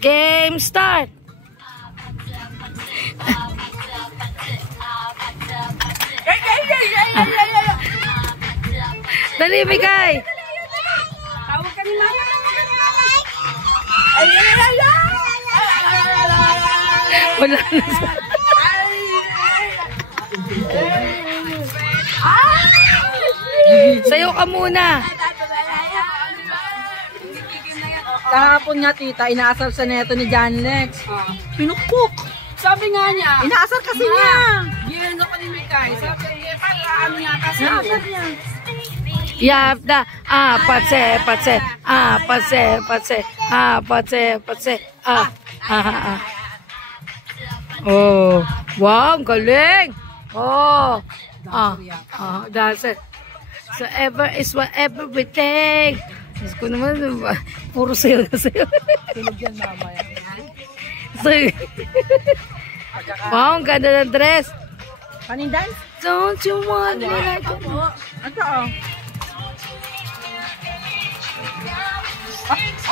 Game start! Dali, Mikay! Tawag ka ni Mama. Wala na sa... Sayo ka muna! Kahapon nga tita, inaasar sa neto ni John Lex. Pinukpok. Sabi nga niya. Inaasar kasi niya. Giyan ako ni Mikay. Sabi niya, ano niya kasi. Inaasar niya. Yapda, patse, Oh, wow, galing. Oh, that's it. So ever is whatever we take. Diyos ko naman, puro sayo na sayo. Tulog yan mamaya. So, wow, ang ganda ng dress. Panindan? Don't you want me like that? Ito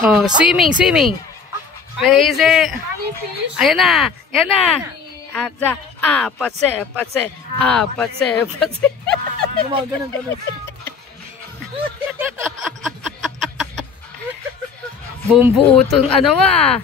Oh, swimming. Crazy. Ayan na. Patse. Gumagano. Bumbuo itong ano ba?